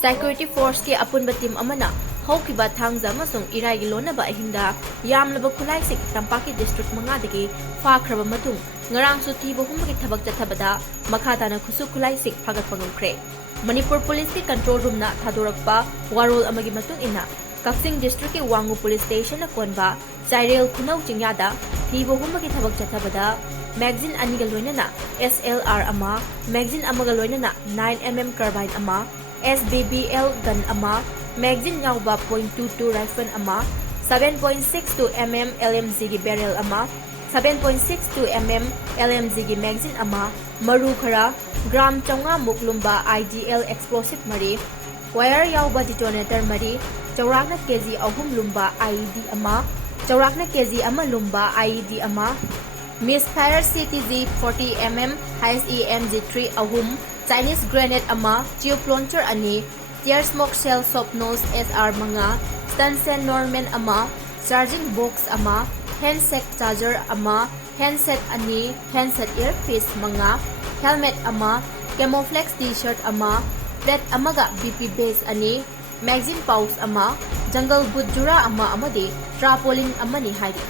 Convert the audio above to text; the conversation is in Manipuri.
Security Force ki apunba team amana haukiba thangza amasung irai gi lonaba ahinda yamlaba khulaisik tampaki district mangadagi fakraba matung ngarang su Thiba Humbagi Thabak Chathabada Makha Tana Khutsu Khutlai Fagatpa Ngamkhre Manipur Police ki control room na thadorakpa warol amagi matung ina Kaksing District ki Wangu Police Station na konba Chairel Khunau Chingyada Thiba Humbagi Thabak Chathabada magazine aniga loinana SLR ama magazine amaga loinana 9mm carbine ama SBBL gun ama magazine yauba .22 rifle ama 7.62 mm LMG gi barrel ama 7.62 mm LMG gi magazine ama maru khara gram chaunga muklumba IDL explosive mari wire yauba detonator mari chaurakna kg ahum lumba IED ama chaurakna kg ama lumba IED ama misfire CTZ 40 mm HEMG3 ahum Chinese grenade ama tube launcher ani tear smoke shell soft nose SR manga stun cell Norman ama charging box ama handset charger ama handset ani handset earpiece manga helmet ama camouflage t-shirt ama plate amaga BP base ani magazine pouch ama jungle boot jura ama amadi trapoline amani hari